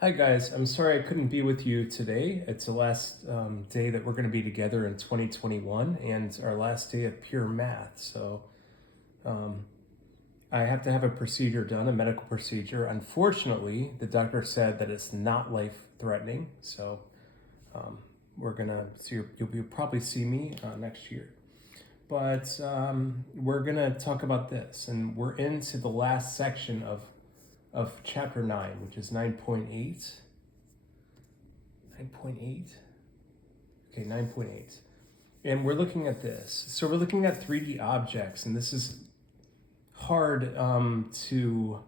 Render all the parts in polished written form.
Hi guys, I'm sorry I couldn't be with you today. It's the last day that we're going to be together in 2021 and our last day of pure math. So um, I have to have a procedure done, a medical procedure. Unfortunately, the doctor said that it's not life threatening. So um, we're going to see, you'll probably see me next year. But we're going to talk about this, and we're into the last section of chapter 9, which is 9.8. 9.8? Okay, 9.8. And we're looking at this. So we're looking at 3D objects, and this is hard to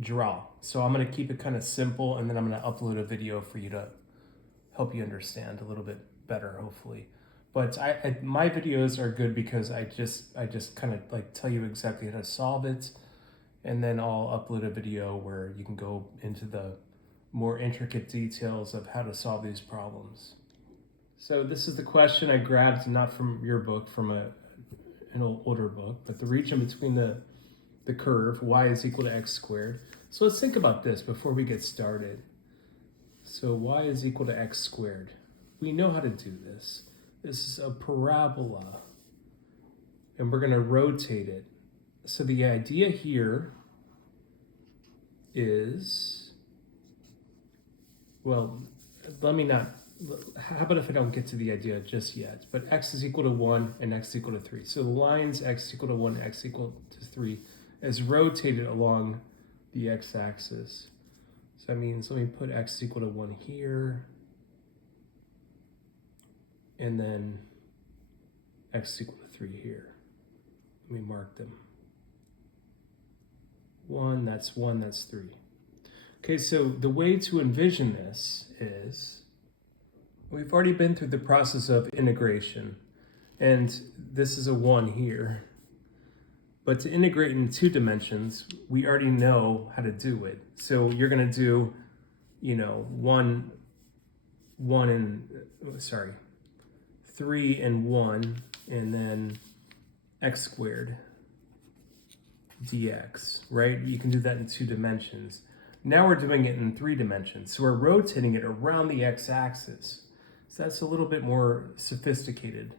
draw. So I'm going to keep it kind of simple, and then I'm going to upload a video for you to help you understand a little bit better, hopefully. But my videos are good because I just kind of like tell you exactly how to solve it, and then I'll upload a video where you can go into the more intricate details of how to solve these problems. So this is the question I grabbed not from your book, from an older book, but the region between the curve, y is equal to x squared. So let's think about this before we get started. So y is equal to x squared. We know how to do this. This is a parabola, and we're going to rotate it. So the idea here is, well, let me not, how about if I don't get to the idea just yet? But x is equal to 1 and x is equal to 3. So the lines x equal to 1, x equal to 3 is rotated along the x-axis. So that means, let me put x equal to 1 here, and then x equal to 3 here. Let me mark them. 1, that's 3. Okay, so the way to envision this is, we've already been through the process of integration, and this is a 1 here. But to integrate in 2 dimensions, we already know how to do it. So you're going to do, 3 and 1, and then x squared dx, right? You can do that in 2 dimensions. Now we're doing it in 3 dimensions. So we're rotating it around the x-axis. So that's a little bit more sophisticated.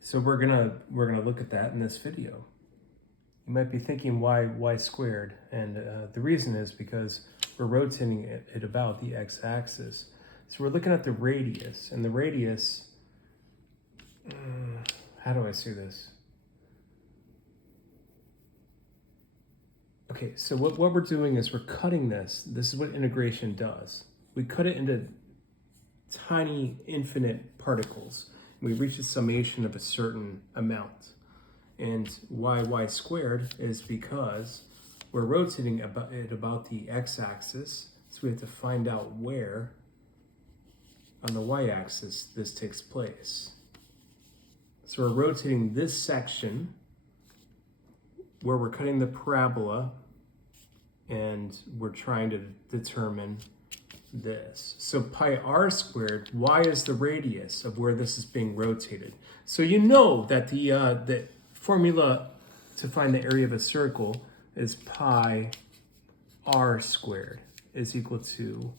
So we're gonna look at that in this video. You might be thinking, why squared? And the reason is because we're rotating it about the x-axis. So we're looking at the radius, and the radius, how do I say this? Okay, so what we're doing is we're cutting this. This is what integration does. We cut it into tiny, infinite particles. We reach a summation of a certain amount. And y squared is because we're rotating it about the x-axis, so we have to find out where on the y-axis this takes place. So we're rotating this section where we're cutting the parabola, and we're trying to determine this. So pi r squared, y is the radius of where this is being rotated. So you know that the formula to find the area of a circle is pi r squared is equal to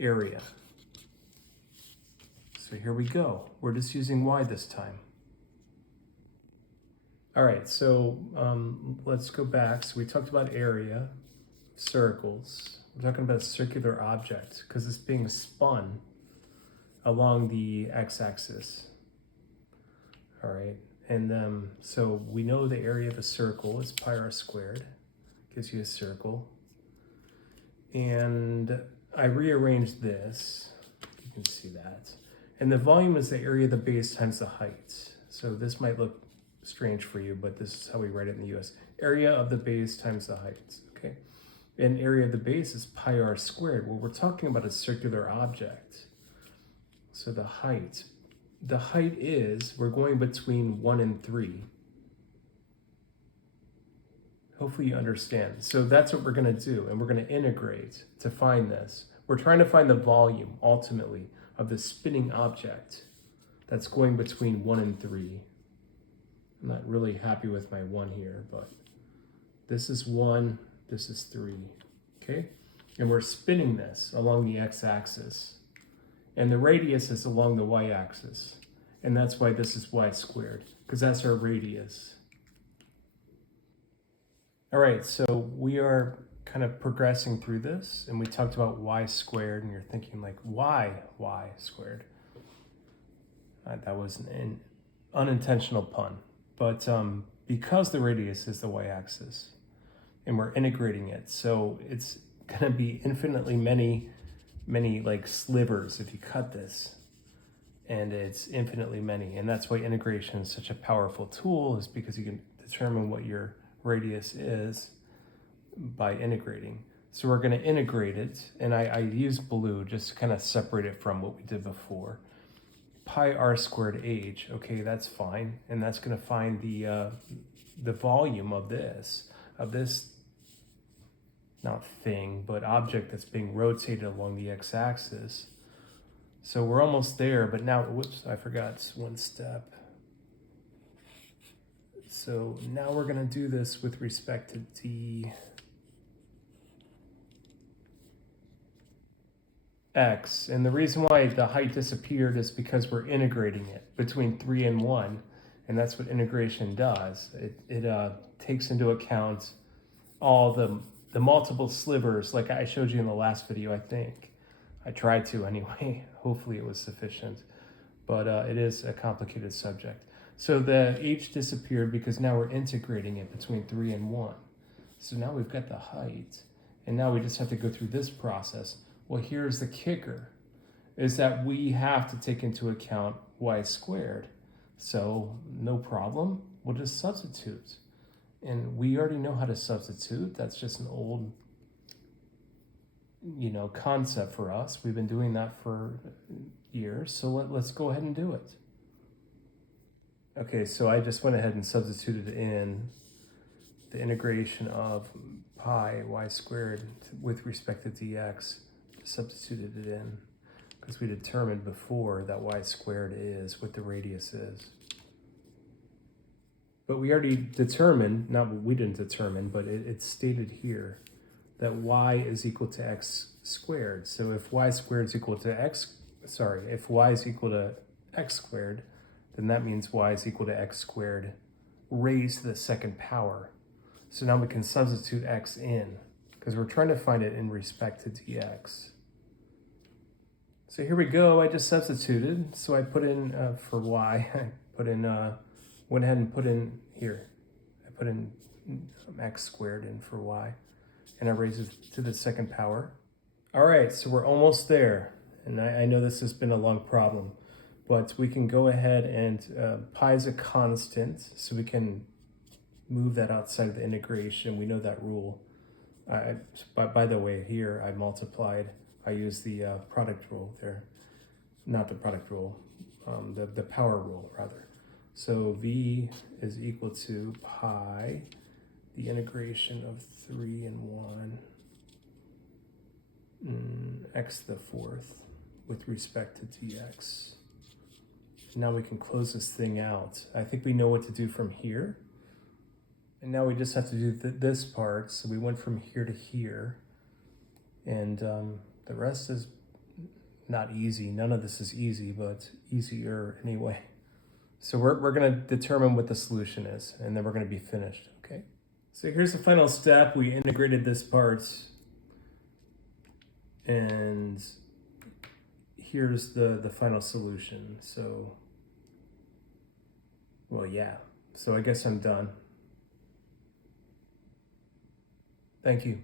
area. So here we go. We're just using y this time. All right, so let's go back. So we talked about area, circles. We're talking about a circular object because it's being spun along the x-axis. All right, and so we know the area of a circle is pi r squared, gives you a circle. And I rearranged this, you can see that. And the volume is the area of the base times the height. So this might look strange for you, but this is how we write it in the US. Area of the base times the height, okay? And area of the base is pi r squared. Well, we're talking about a circular object. So the height is, we're going between 1 and 3. Hopefully you understand. So that's what we're going to do, and we're going to integrate to find this. We're trying to find the volume, ultimately, of the spinning object that's going between 1 and 3. I'm not really happy with my 1 here, but this is 1, this is 3, okay? And we're spinning this along the x-axis. And the radius is along the y-axis. And that's why this is y squared, because that's our radius. All right, so we are kind of progressing through this, and we talked about y squared, and you're thinking like, why y squared? That was an unintentional pun. But because the radius is the y-axis, and we're integrating it, so it's gonna be infinitely many like slivers if you cut this, and it's infinitely many, and that's why integration is such a powerful tool, is because you can determine what your radius is by integrating. So we're going to integrate it, and I use blue just to kind of separate it from what we did before. Pi r squared h, okay, that's fine, and that's going to find the volume of this not thing, but object that's being rotated along the x-axis. So we're almost there, but now, whoops, I forgot one step. So now we're gonna do this with respect to dx. And the reason why the height disappeared is because we're integrating it between 3 and 1. And that's what integration does. It takes into account all the multiple slivers, like I showed you in the last video, I think. I tried to anyway. Hopefully it was sufficient. But it is a complicated subject. So the h disappeared because now we're integrating it between 3 and 1. So now we've got the height. And now we just have to go through this process. Well, here's the kicker, is that we have to take into account y squared. So no problem, we'll just substitute. And we already know how to substitute. That's just an old, concept for us. We've been doing that for years. So let's go ahead and do it. Okay, so I just went ahead and substituted in the integration of pi y squared with respect to dx. Substituted it in because we determined before that y squared is what the radius is. But we already determined, not what we didn't determine, but it's stated here that y is equal to x squared. So if y squared is equal to if y is equal to x squared, then that means y is equal to x squared raised to the second power. So now we can substitute x in, because we're trying to find it in respect to dx. So here we go, I just substituted. So I put in, for y, I put in, went ahead and put in here. I put in x squared in for y, and I raised it to the second power. All right, so we're almost there. And I know this has been a long problem, but we can go ahead and pi is a constant, so we can move that outside of the integration. We know that rule. By the way, here I multiplied. I used the product rule there, not the product rule, the power rule rather. So v is equal to pi, the integration of 3 and 1, x to the fourth with respect to dx. Now we can close this thing out. I think we know what to do from here. And now we just have to do this part. So we went from here to here. And the rest is not easy. None of this is easy, but easier anyway. So we're going to determine what the solution is, and then we're going to be finished, okay? So here's the final step. We integrated this part. And here's the final solution. So, well, yeah. So I guess I'm done. Thank you.